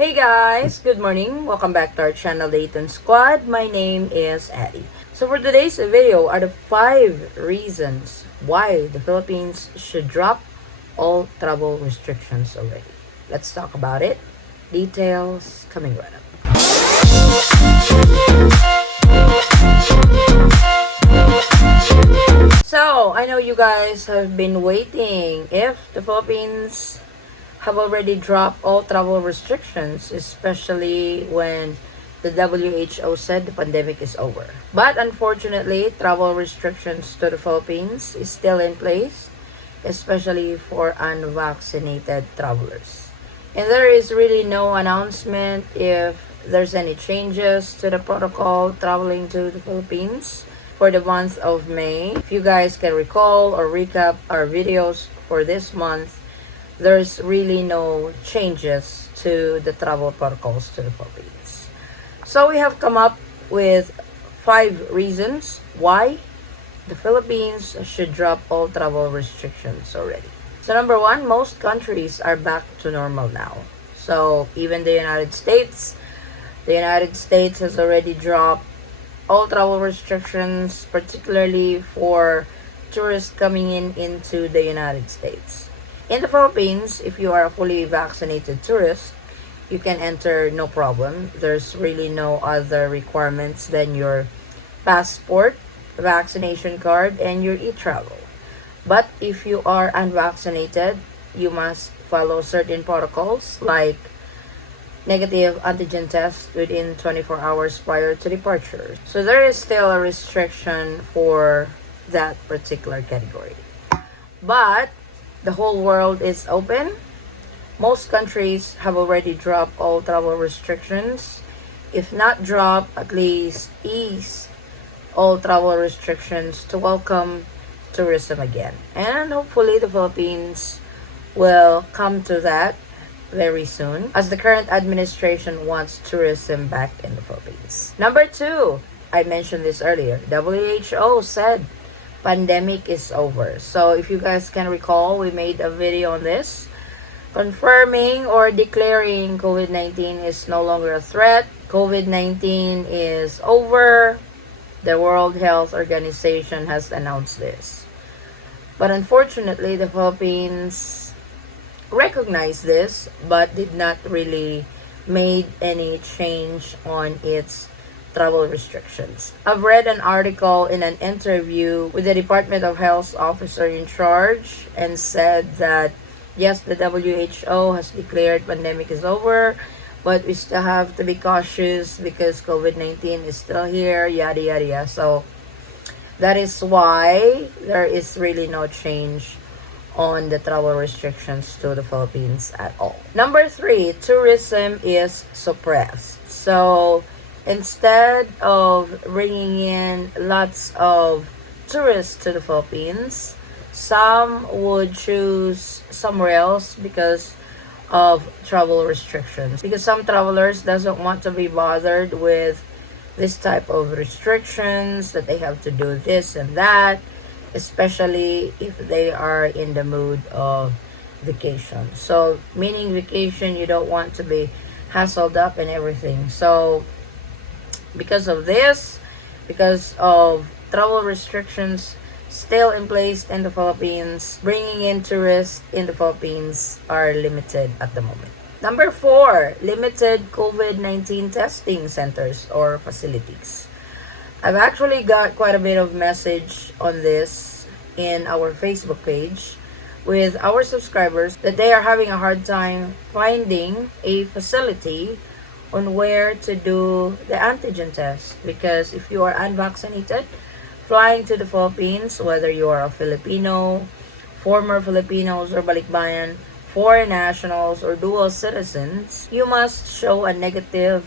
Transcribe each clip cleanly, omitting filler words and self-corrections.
Hey guys, good morning. Welcome back to our channel, the Eaton Squad. My name is Addie. So for today's video are the 5 reasons why the Philippines should drop all travel restrictions already. Let's talk about it. Details coming right up. So, I know you guys have been waiting if the Philippines have already dropped all travel restrictions, especially when the WHO said the pandemic is over. But unfortunately, travel restrictions to the Philippines is still in place, especially for unvaccinated travelers. And there is really no announcement if there's any changes to the protocol traveling to the Philippines for the month of May. If you guys can recall or recap our videos for this month, there's really no changes to the travel protocols to the Philippines. So we have come up with 5 reasons why the Philippines should drop all travel restrictions already. So number 1, most countries are back to normal now. So even the United States has already dropped all travel restrictions, particularly for tourists coming into the United States. In the Philippines, if you are a fully vaccinated tourist, you can enter no problem. There's really no other requirements than your passport, vaccination card, and your e-travel. But if you are unvaccinated, you must follow certain protocols like negative antigen test within 24 hours prior to departure. So there is still a restriction for that particular category. But the whole world is open. Most countries have already dropped all travel restrictions. If not drop, at least ease all travel restrictions to welcome tourism again. And hopefully the Philippines will come to that very soon, as the current administration wants tourism back in the Philippines. Number 2, I mentioned this earlier. WHO said pandemic is over. So if you guys can recall, we made a video on this confirming or declaring COVID-19 is no longer a threat. COVID-19 is over. The World Health Organization has announced this. But unfortunately, the Philippines recognized this but did not really made any change on its travel restrictions. I've read an article in an interview with the Department of Health officer in charge and said that yes, the WHO has declared pandemic is over, but we still have to be cautious because COVID-19 is still here, yada yada yada. So that is why there is really no change on the travel restrictions to the Philippines at all. Number 3, tourism is suppressed. So instead of bringing in lots of tourists to the Philippines, some would choose somewhere else because of travel restrictions. Because some travelers doesn't want to be bothered with this type of restrictions that they have to do this and that, especially if they are in the mood of vacation. So meaning vacation, you don't want to be hassled up and everything. So because of this, because of travel restrictions still in place in the Philippines, bringing in tourists in the Philippines are limited at the moment. Number 4, limited COVID-19 testing centers or facilities. I've actually got quite a bit of message on this in our Facebook page with our subscribers that they are having a hard time finding a facility on where to do the antigen test, because if you are unvaccinated flying to the Philippines, whether you are a Filipino, former Filipinos or balikbayan, foreign nationals or dual citizens, you must show a negative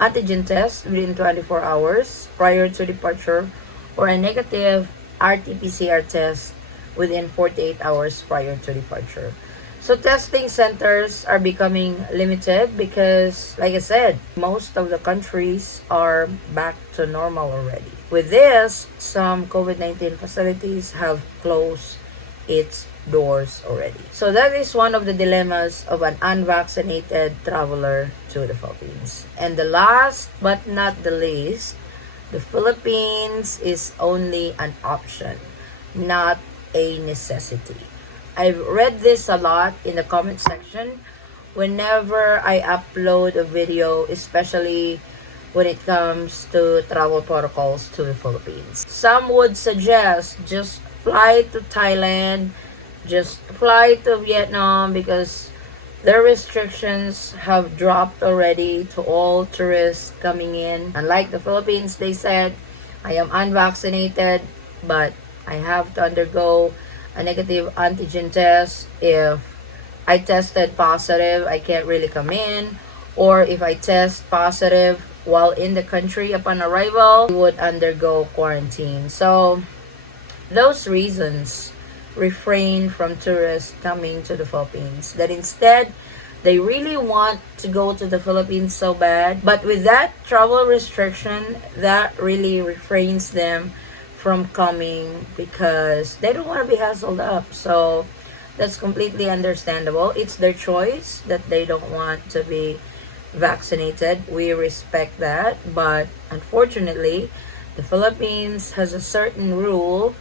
antigen test within 24 hours prior to departure or a negative RT-PCR test within 48 hours prior to departure. So testing centers are becoming limited because, like I said, most of the countries are back to normal already. With this, some COVID-19 facilities have closed its doors already. So that is one of the dilemmas of an unvaccinated traveler to the Philippines. And the last but not the least, the Philippines is only an option, not a necessity. I've read this a lot in the comment section whenever I upload a video, especially when it comes to travel protocols to the Philippines. Some would suggest just fly to Thailand, just fly to Vietnam because their restrictions have dropped already to all tourists coming in. Unlike the Philippines, they said, I am unvaccinated, but I have to undergo a negative antigen test. If I tested positive, I can't really come in. Or if I test positive while in the country upon arrival, I would undergo quarantine. So those reasons refrain from tourists coming to the Philippines. That instead, they really want to go to the Philippines so bad. But with that travel restriction, that really refrains them from coming because they don't want to be hassled up. So that's completely understandable. It's their choice that they don't want to be vaccinated. We respect that. But unfortunately, the Philippines has a certain rule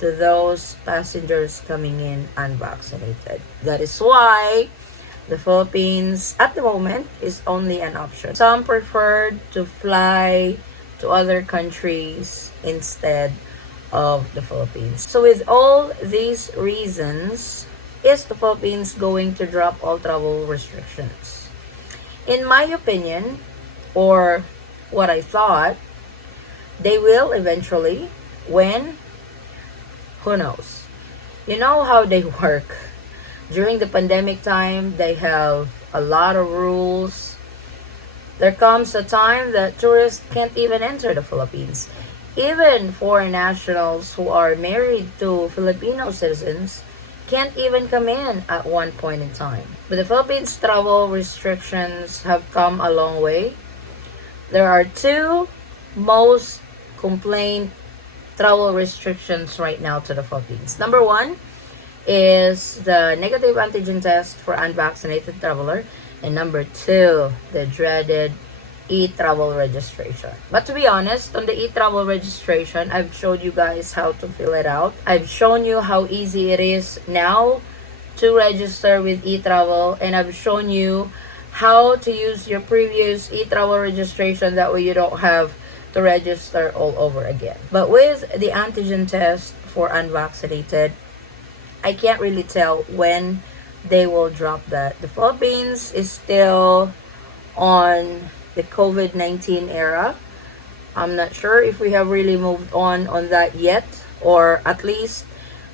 to those passengers coming in unvaccinated. That is why the Philippines at the moment is only an option. Some preferred to fly to other countries instead of the Philippines. So with all these reasons, is the Philippines going to drop all travel restrictions? In my opinion, or what I thought, they will eventually. When? Who knows? You know how they work. During the pandemic time, they have a lot of rules. There comes a time that tourists can't even enter the Philippines. Even foreign nationals who are married to Filipino citizens can't even come in at one point in time. But the Philippines travel restrictions have come a long way. There are two most complained travel restrictions right now to the Philippines. Number one is the negative antigen test for unvaccinated traveler. And number two, the dreaded e-travel registration. But to be honest, on the e-travel registration, I've showed you guys how to fill it out. I've shown you how easy it is now to register with e-travel, and I've shown you how to use your previous e-travel registration. That way you don't have to register all over again. But with the antigen test for unvaccinated, I can't really tell when they will drop that. The Philippines is still on the COVID-19 era. I'm not sure if we have really moved on that yet, or at least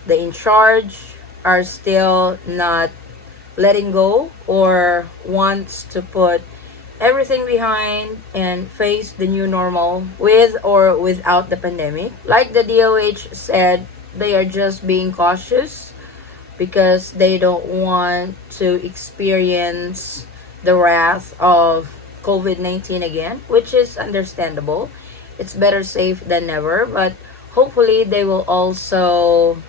the in charge are still not letting go or wants to put everything behind and face the new normal with or without the pandemic. Like the DOH said, they are just being cautious because they don't want to experience the wrath of COVID-19 again, which is understandable. It's better safe than never, but hopefully they will also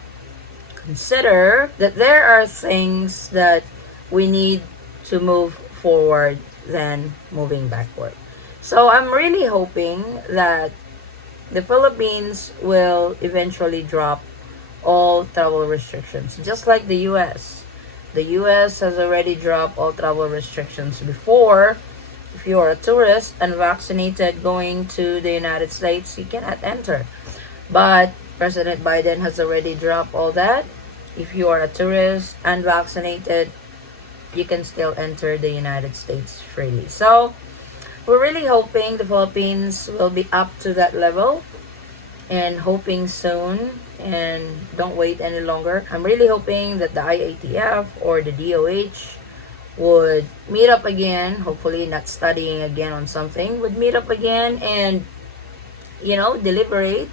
consider that there are things that we need to move forward than moving backward. So I'm really hoping that the Philippines will eventually drop all travel restrictions, just like the US. The US has already dropped all travel restrictions before. If you are a tourist and vaccinated going to the United States, you cannot enter. But President Biden has already dropped all that. If you are a tourist and vaccinated, you can still enter the United States freely. So we're really hoping the Philippines will be up to that level, and hoping soon, and don't wait any longer. I'm really hoping that the IATF or the DOH would meet up again, hopefully not studying again on something, would meet up again and, deliberate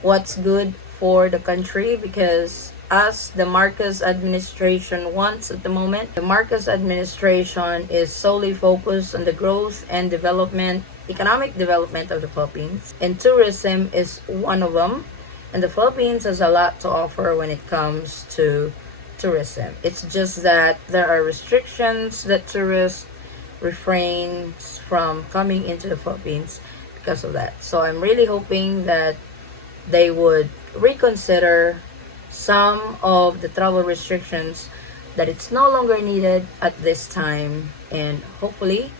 what's good for the country, because as the Marcos administration wants at the moment, the Marcos administration is solely focused on the growth and development, economic development of the Philippines, and tourism is one of them. And the Philippines has a lot to offer when it comes to tourism. It's just that there are restrictions that tourists refrain from coming into the Philippines because of that. So I'm really hoping that they would reconsider some of the travel restrictions, that it's no longer needed at this time, and hopefully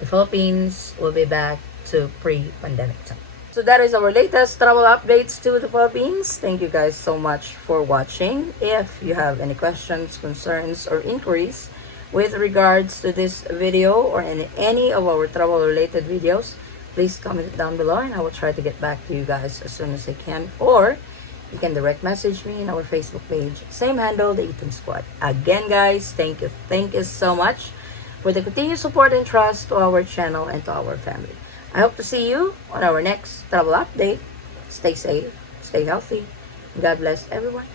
the Philippines will be back to pre-pandemic time. So that is our latest travel updates to the Philippines. Thank you guys so much for watching. If you have any questions, concerns, or inquiries with regards to this video or any of our travel related videos, please comment it down below and I will try to get back to you guys as soon as I can. Or you can direct message me in our Facebook page. Same handle, the Eaton Squad. Again guys, thank you so much for the continued support and trust to our channel and to our family. I hope to see you on our next travel update. Stay safe, stay healthy, and God bless everyone.